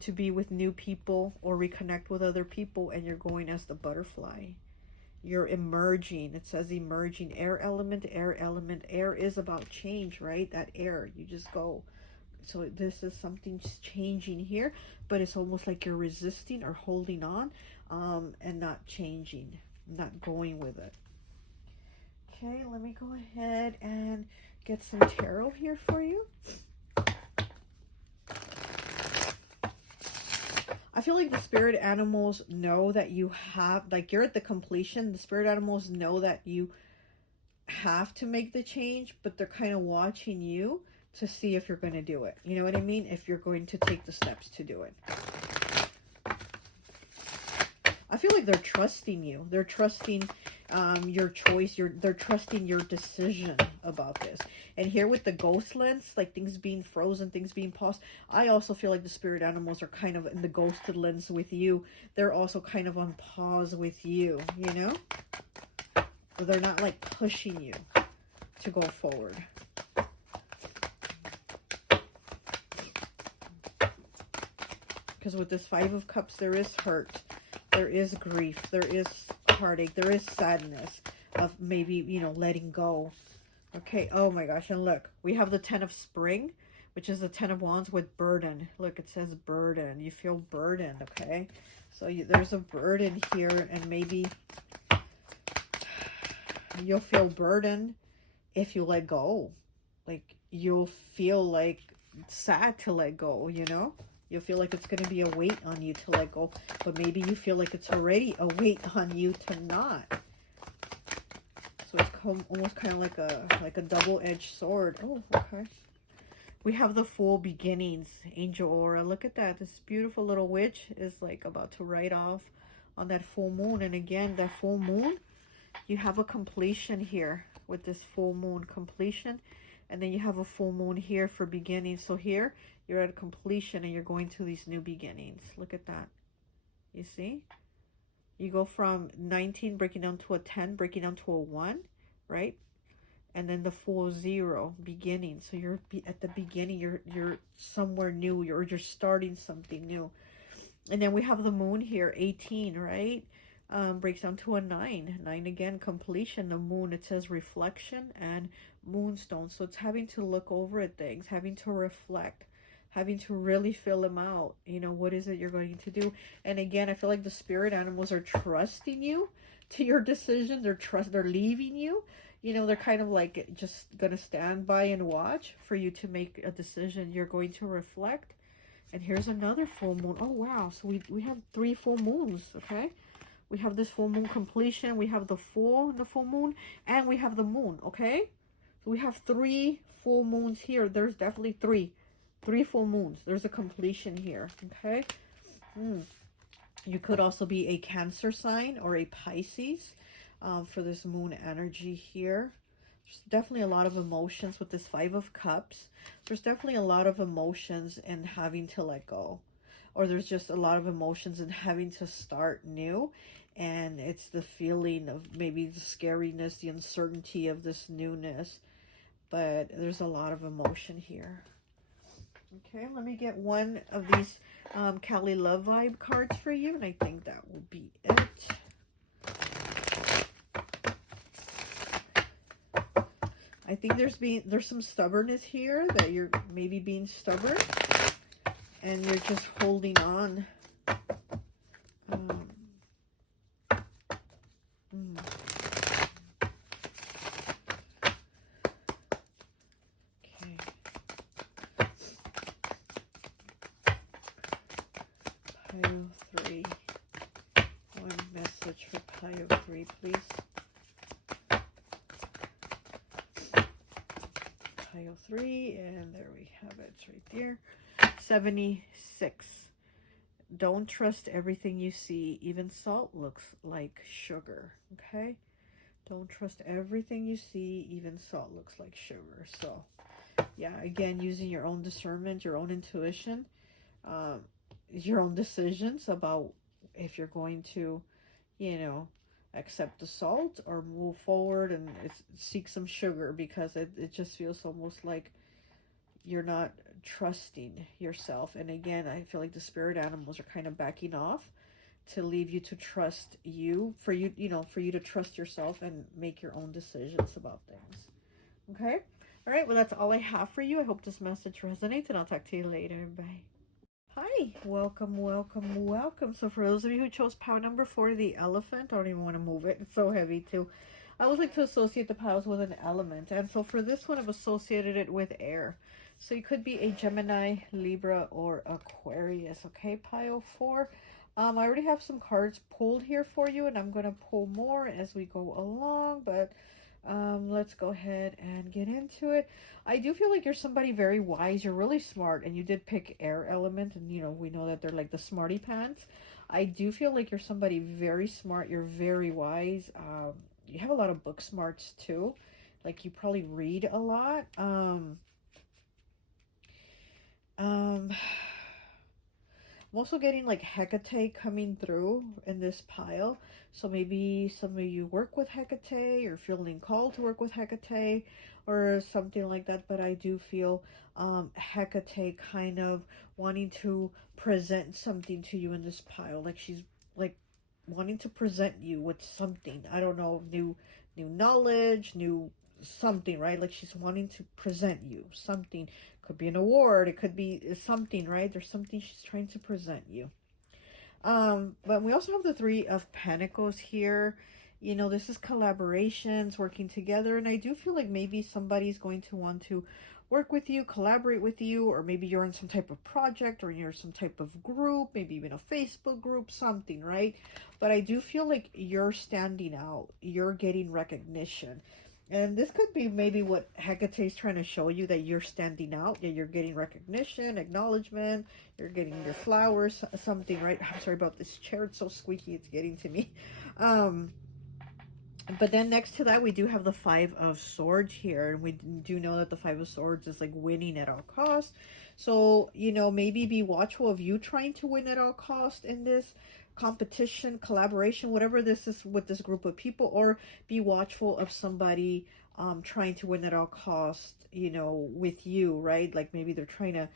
to be with new people or reconnect with other people, and you're going as the butterfly. You're emerging. It says emerging. Air element. Air is about change, right? That air, you just go. So this is something changing here, but it's almost like you're resisting or holding on, and not changing, not going with it. Okay, let me go ahead and get some tarot here for you. I feel like the spirit animals know that you have, like, you're at the completion. The spirit animals know that you have to make the change, but they're kind of watching you to see if you're going to do it. You know what I mean? If you're going to take the steps to do it. I feel like they're trusting you. They're trusting your choice. They're trusting your decision about this. And here with the ghost lens, like things being frozen, things being paused, I also feel like the spirit animals are kind of in the ghosted lens with you. They're also kind of on pause with you, you know? But they're not like pushing you to go forward. Because with this 5 of Cups, there is hurt. There is grief. There is heartache. There is sadness of maybe, you know, letting go. Okay. Oh my gosh. And look, we have the 10 of Spring, which is the 10 of Wands with burden. Look, it says burden. You feel burdened. Okay. So there's a burden here, and maybe you'll feel burdened if you let go. Like, you'll feel like sad to let go, you know? You'll feel like it's going to be a weight on you to let go, but maybe you feel like it's already a weight on you to not. So it's almost kind of like a double-edged sword. Oh, okay. We have the full beginnings, Angel Aura. Look at that. This beautiful little witch is like about to ride off on that full moon. And again, that full moon, you have a completion here with this full moon completion. And then you have a full moon here for beginning. So here, you're at a completion and you're going to these new beginnings. Look at that. You see? You go from 19 breaking down to a 10, breaking down to a 1, right? And then the full 0, beginning. So you're at the beginning. You're somewhere new. You're starting something new. And then we have the moon here, 18, right? Breaks down to a 9. 9 again, completion. The moon, it says reflection and moonstone. So it's having to look over at things, having to reflect, having to really fill them out. You know, what is it you're going to do? And again, I feel like the spirit animals are trusting you to your decision. They're leaving you. You know, they're kind of like just going to stand by and watch for you to make a decision. You're going to reflect. And here's another full moon. Oh, wow. So we have 3 full moons, okay? We have this full moon completion. We have the full moon, and we have the moon, okay? So we have 3 full moons here. There's definitely 3 full moons. There's a completion here, okay? You could also be a Cancer sign or a Pisces for this moon energy here. There's definitely a lot of emotions with this 5 of Cups. There's definitely a lot of emotions in having to let go. Or there's just a lot of emotions in having to start new. And it's the feeling of maybe the scariness, the uncertainty of this newness. But there's a lot of emotion here. Okay, let me get one of these Cali Love Vibe cards for you. And I think that will be it. I think there's some stubbornness here, that you're maybe being stubborn. And you're just holding on. Okay. Pile 3. One message for pile 3, please. Pile 3, and there we have it. It's right there. 76. Don't trust everything you see. Even salt looks like sugar. Okay? Don't trust everything you see. Even salt looks like sugar. So, yeah, again, using your own discernment, your own intuition, your own decisions about if you're going to, you know, accept the salt or move forward and seek some sugar, because it just feels almost like you're not trusting yourself. And again, I feel like the spirit animals are kind of backing off to leave you to trust you, for you, for you to trust yourself and make your own decisions about things. Okay? All right, well, that's all I have for you. I hope this message resonates, and I'll talk to you later. Bye. Hi, welcome, welcome, welcome. So for those of you who chose pile number 4, the elephant, I don't even want to move it. It's so heavy too. I always like to associate the piles with an element. And so for this one, I've associated it with air. So you could be a Gemini, Libra, or Aquarius. Okay, pile 4. I already have some cards pulled here for you, and I'm going to pull more as we go along, but let's go ahead and get into it. I do feel like you're somebody very wise. You're really smart, and you did pick air element, and we know that they're like the smarty pants. I do feel like you're somebody very smart. You're very wise. You have a lot of book smarts too. Like, you probably read a lot. I'm also getting like Hecate coming through in this pile. So maybe some of you work with Hecate, or feeling called to work with Hecate or something like that. But I do feel Hecate kind of wanting to present something to you in this pile. Like, she's like wanting to present you with something. I don't know, new knowledge, new something, right? Like, she's wanting to present you something. Could be an award, it could be something, right? There's something she's trying to present you. But we also have the 3 of Pentacles here. This is collaborations, working together, and I do feel like maybe somebody's going to want to work with you, collaborate with you, or maybe you're in some type of project, or you're some type of group, maybe even a Facebook group, something, right? But I do feel like you're standing out, you're getting recognition. And this could be maybe what Hecate is trying to show you, that you're standing out, that you're getting recognition, acknowledgement, you're getting your flowers, something, right? I'm sorry about this chair. It's so squeaky. It's getting to me. But then next to that, we do have the 5 of Swords here. And we do know that the 5 of Swords is like winning at all costs. So, maybe be watchful of you trying to win at all costs in this competition, collaboration, whatever this is with this group of people, or be watchful of somebody trying to win at all costs, with you, right? Like, maybe they're trying to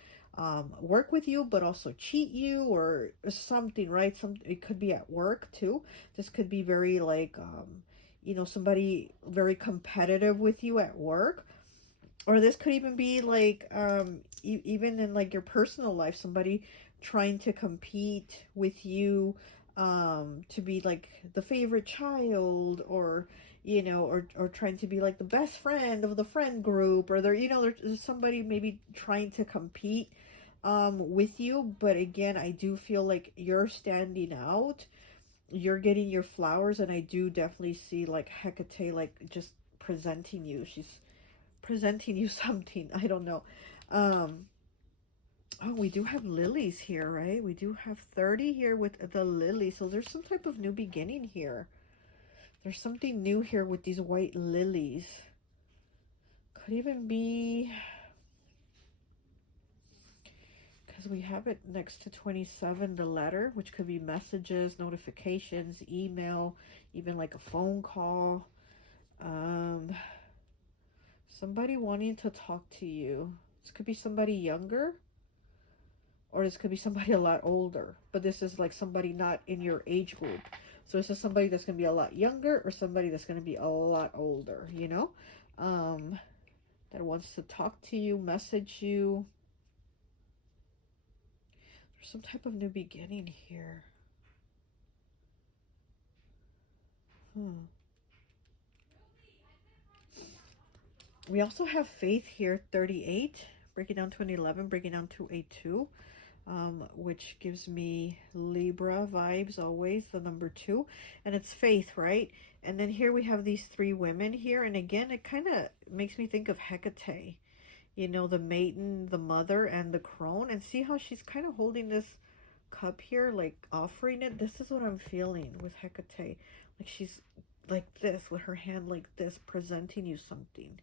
work with you, but also cheat you or something, right? It could be at work too. This could be very like, somebody very competitive with you at work. Or this could even be like, even in like your personal life, somebody trying to compete with you to be like the favorite child, or or trying to be like the best friend of the friend group, or there's somebody maybe trying to compete with you. But again, I do feel like you're standing out, you're getting your flowers, and I do definitely see like Hecate like just presenting you. She's presenting you something. I don't know. Oh, we do have lilies here, right? We do have 30 here with the lily. So there's some type of new beginning here. There's something new here with these white lilies. Could even be, because we have it next to 27, the letter, which could be messages, notifications, email, even like a phone call. Somebody wanting to talk to you. This could be somebody younger, or this could be somebody a lot older, but this is like somebody not in your age group. So this is somebody that's going to be a lot younger, or somebody that's going to be a lot older, that wants to talk to you, message you. There's some type of new beginning here. We also have faith here, 38, breaking down to an 11, breaking down to a 2. which gives me Libra vibes always, the number 2. And it's faith, right? And then here we have these 3 women here. And again, it kind of makes me think of Hecate. You know, the maiden, the mother, and the crone. And see how she's kind of holding this cup here, like offering it. This is what I'm feeling with Hecate. Like she's like this, with her hand like this, presenting you something.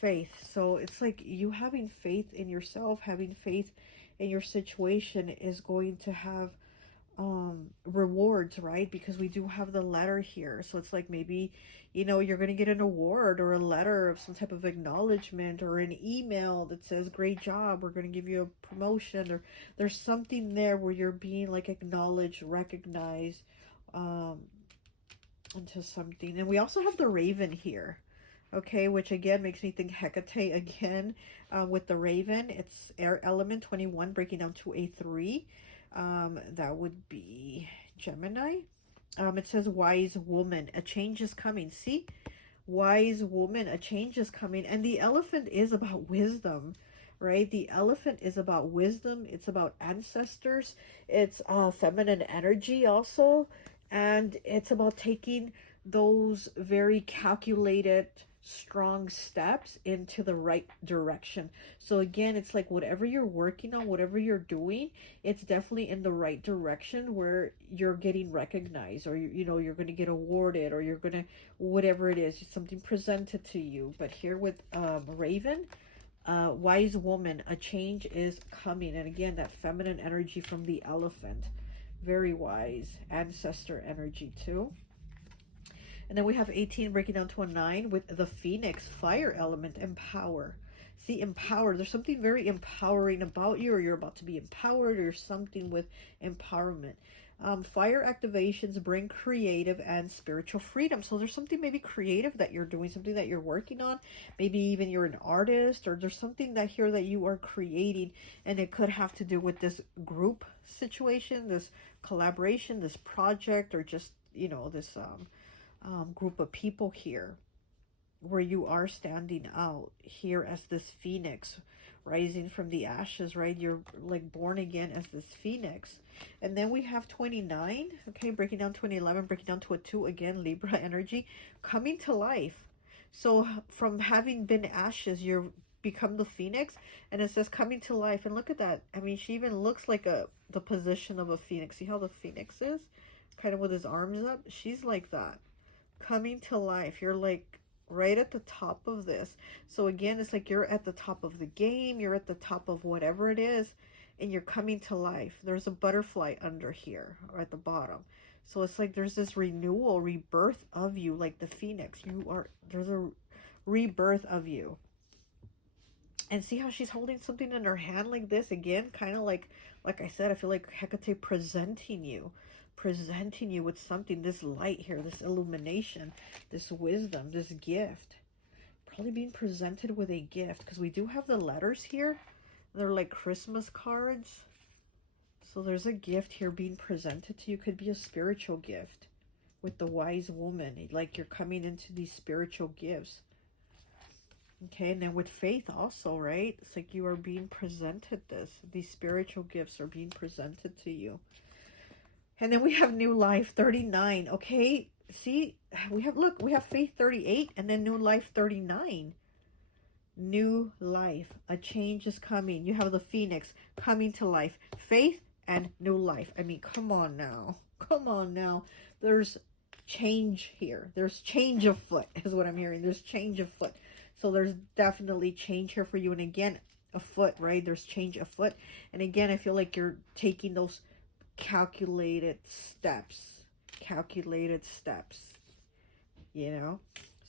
Faith. So it's like you having faith in yourself, having faith in your situation is going to have rewards, right? Because we do have the letter here. So it's like maybe, you know, you're going to get an award or a letter of some type of acknowledgement, or an email that says great job, we're going to give you a promotion, or there's something there where you're being like acknowledged, recognized into something. And we also have the raven here, okay, which again makes me think Hecate again, with the raven. It's air element 21 breaking down to a 3. That would be Gemini. It says wise woman, a change is coming. See, wise woman, a change is coming. And the elephant is about wisdom, right? The elephant is about wisdom. It's about ancestors. It's feminine energy also. And it's about taking those very calculated, strong steps into the right direction. So again, it's like whatever you're working on, whatever you're doing, it's definitely in the right direction where you're getting recognized, or you know, you're going to get awarded, or you're going to, whatever it is, it's something presented to you. But here with Raven, wise woman, a change is coming. And again, that feminine energy from the elephant, very wise, ancestor energy too. And then we have 18 breaking down to a 9 with the Phoenix, fire element, empower. See, empower. There's something very empowering about you, or you're about to be empowered, or something with empowerment. Fire activations bring creative and spiritual freedom. So there's something maybe creative that you're doing, something that you're working on. Maybe even you're an artist, or there's something that here that you are creating, and it could have to do with this group situation, this collaboration, this project, or just, you know, this group of people here, where you are standing out here as this phoenix rising from the ashes, right? You're like born again as this phoenix. And then we have 29, okay, breaking down to an 11, breaking down to a 2, again, Libra energy, coming to life. So from having been ashes, you're become the phoenix, and it says coming to life. And look at that. I mean, she even looks like the position of a phoenix. See how the phoenix is? Kind of with his arms up. She's like that. Coming to life. You're like right at the top of this. So again, it's like you're at the top of the game, you're at the top of whatever it is, and you're coming to life. There's a butterfly under here, or at the bottom. So it's like there's this renewal, rebirth of you, like the phoenix. There's a rebirth of you. And see how she's holding something in her hand like this again, kind of like I said, I feel like Hecate presenting you with something, this light here, this illumination, this wisdom, this gift. Probably being presented with a gift, because we do have the letters here. They're like Christmas cards. So there's a gift here being presented to you. Could be a spiritual gift with the wise woman. Like you're coming into these spiritual gifts. Okay, and then with faith also, right? It's like you are being presented this. These spiritual gifts are being presented to you. And then we have new life 39. Okay, see, we have faith 38, and then new life 39. New life, a change is coming. You have the phoenix coming to life, faith and new life. I mean, come on now. There's change here. There's change afoot is what I'm hearing. There's change afoot. So there's definitely change here for you. And again, afoot, right? There's change afoot. And again, I feel like you're taking those calculated steps, you know.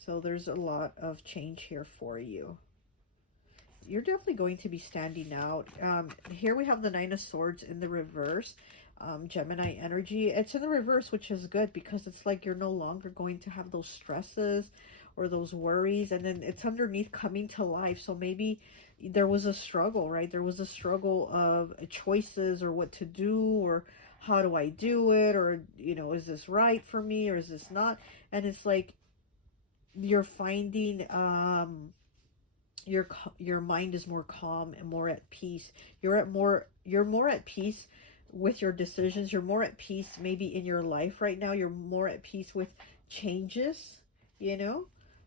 So there's a lot of change here for you. You're definitely going to be standing out. Here we have the 9 of Swords in the reverse. Gemini energy. It's in the reverse, which is good, because it's like you're no longer going to have those stresses or those worries. And then it's underneath coming to life. So maybe there was a struggle, right? There was a struggle of choices, or what to do, or how do I do it, or, you know, is this right for me, or is this not? And it's like you're finding your mind is more calm and more at peace. You're more at peace with your decisions. You're more at peace maybe in your life right now. You're more at peace with changes, you know.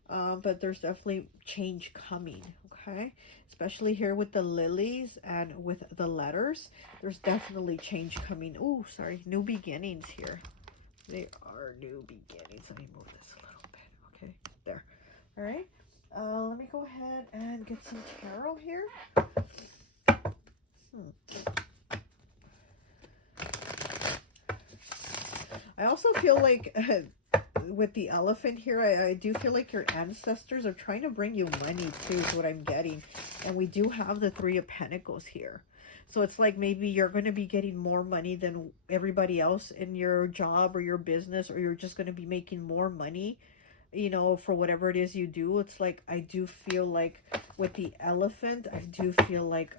But there's definitely change coming, okay? Especially here with the lilies and with the letters. There's definitely change coming. Oh, sorry, new beginnings here. They are new beginnings. Let me move this a little bit. Okay, there. All right. Let me go ahead and get some tarot here. I also feel like with the elephant here, I do feel like your ancestors are trying to bring you money too, is what I'm getting. And we do have the Three of Pentacles here. So it's like maybe you're going to be getting more money than everybody else in your job or your business, or you're just going to be making more money, you know, for whatever it is you do. It's like, I do feel like with the elephant, I do feel like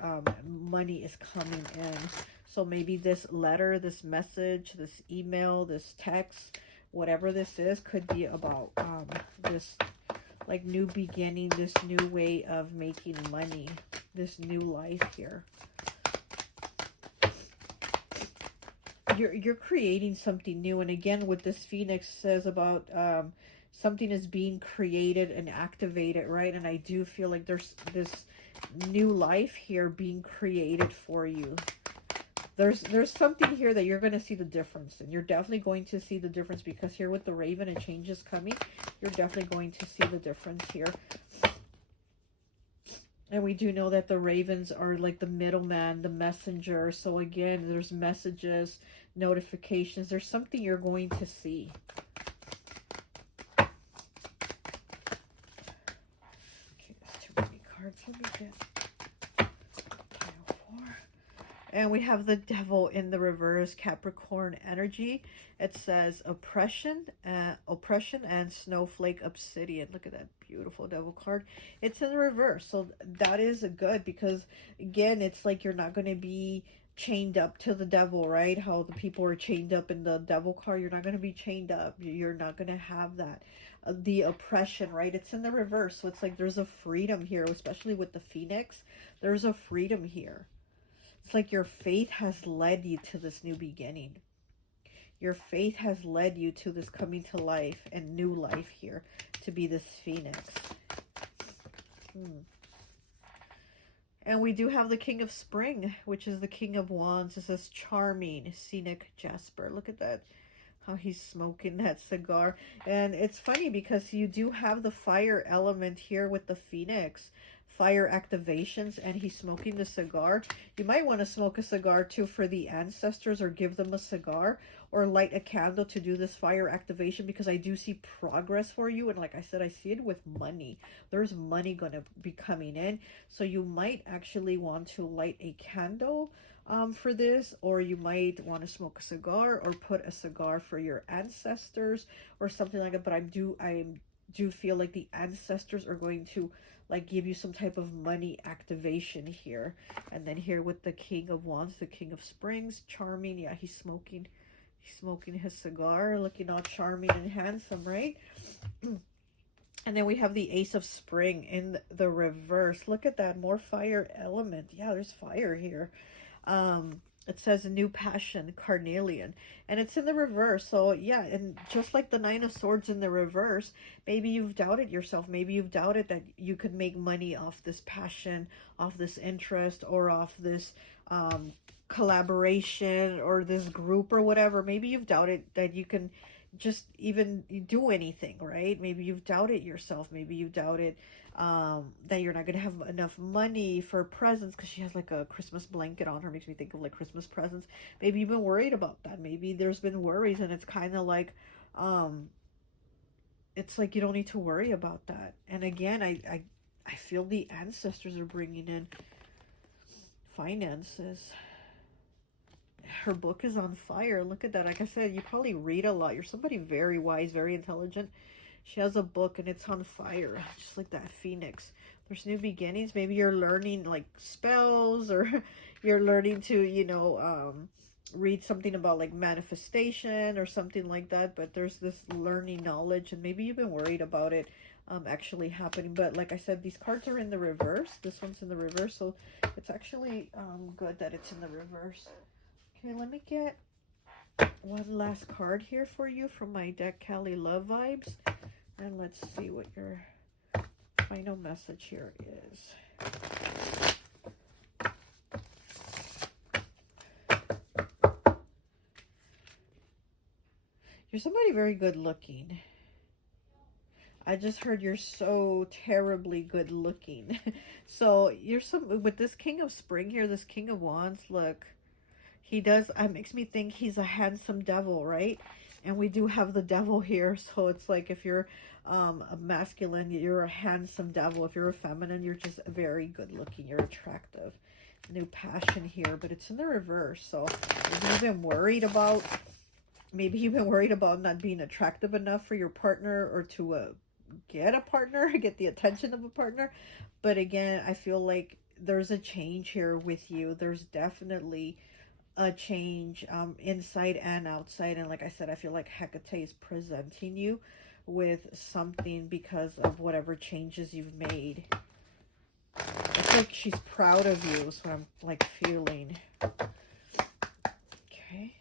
money is coming in. So maybe this letter, this message, this email, this text, whatever this is, could be about this like new beginning, this new way of making money, this new life here. You're creating something new. And again, what this Phoenix says about something is being created and activated, right? And I do feel like there's this new life here being created for you. There's something here that you're going to see the difference, and you're definitely going to see the difference, because here with the raven and changes coming, you're definitely going to see the difference here. And we do know that the ravens are like the middleman, the messenger. So again, there's messages, notifications. There's something you're going to see. Okay, there's too many cards. Let me get and we have the devil in the reverse, Capricorn energy. It says oppression and snowflake obsidian. Look at that beautiful devil card. It's in the reverse. So that is good, because again, it's like you're not going to be chained up to the devil, right? How the people are chained up in the devil card. You're not going to be chained up. You're not going to have that. The oppression, right? It's in the reverse. So it's like there's a freedom here, especially with the Phoenix. There's a freedom here. It's like your faith has led you to this new beginning. Your faith has led you to this coming to life and new life here, to be this Phoenix. And we do have the King of Spring, which is the King of Wands. It says charming, scenic Jasper. Look at that, how he's smoking that cigar. And it's funny because you do have the fire element here with the Phoenix. Fire activations, and he's smoking the cigar. You might want to smoke a cigar too for the ancestors, or give them a cigar, or light a candle to do this fire activation, because I do see progress for you. And like I said, I see it with money. There's money going to be coming in. So you might actually want to light a candle for this, or you might want to smoke a cigar, or put a cigar for your ancestors or something like that. But I do feel like the ancestors are going to like give you some type of money activation here. And then here with the King of Wands, the King of Springs, charming. Yeah, he's smoking his cigar, looking all charming and handsome, right? And then we have the Ace of Spring in the reverse. Look at that, more fire element. Yeah, there's fire here. It says a new passion, carnelian, and it's in the reverse. So yeah, and just like the Nine of Swords in the reverse, maybe you've doubted yourself. Maybe you've doubted that you could make money off this passion, off this interest, or off this collaboration, or this group, or whatever. Maybe you've doubted that you can just even do anything, right? Maybe you've doubted yourself. Maybe you've doubted that you're not going to have enough money for presents, because she has like a Christmas blanket on her. Makes me think of like Christmas presents. Maybe you've been worried about that. Maybe there's been worries, and it's kind of like it's like you don't need to worry about that. And again, I feel the ancestors are bringing in finances. Her book is on fire. Look at that. Like I said, you probably read a lot. You're somebody very wise, very intelligent. She has a book and it's on fire, just like that Phoenix. There's new beginnings. Maybe you're learning like spells, or you're learning to, you know, read something about like manifestation or something like that. But there's this learning knowledge, and maybe you've been worried about it. actually happening. But like I said, these cards are in the reverse. This one's in the reverse, so it's actually good that it's in the reverse. Okay, let me get one last card here for you from my deck, Cali Love Vibes. And let's see what your final message here is. You're somebody very good looking. I just heard you're so terribly good looking. So you're with this King of Spring here, this King of Wands, look, he does, makes me think he's a handsome devil, right? And we do have the devil here. So it's like if you're a masculine, you're a handsome devil. If you're a feminine, you're just very good looking. You're attractive. New passion here, but it's in the reverse. So maybe you've been worried about, not being attractive enough for your partner, or to get a partner, get the attention of a partner. But again, I feel like there's a change here with you. There's definitely a change inside and outside. And like I said, I feel like Hecate is presenting you with something because of whatever changes you've made. I feel like she's proud of you, is what I'm like feeling. Okay.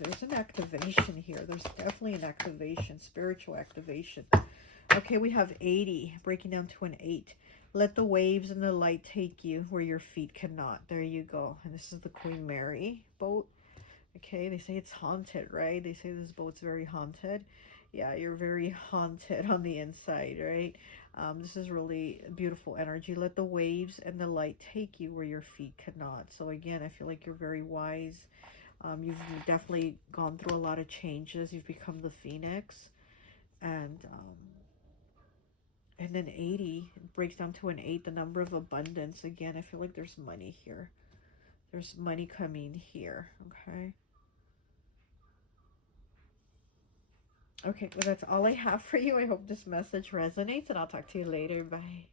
There's an activation here. There's definitely an activation, spiritual activation. Okay, we have 80, breaking down to an 8. Let the waves and the light take you where your feet cannot. There you go. And this is the Queen Mary boat. Okay, they say it's haunted, right? They say this boat's very haunted. Yeah, you're very haunted on the inside, right? This is really beautiful energy. Let the waves and the light take you where your feet cannot. So again, I feel like you're very wise. You've definitely gone through a lot of changes. You've become the Phoenix. And then 80 breaks down to an 8, the number of abundance. Again, I feel like there's money here. There's money coming here, okay? Okay, well, that's all I have for you. I hope this message resonates, and I'll talk to you later. Bye.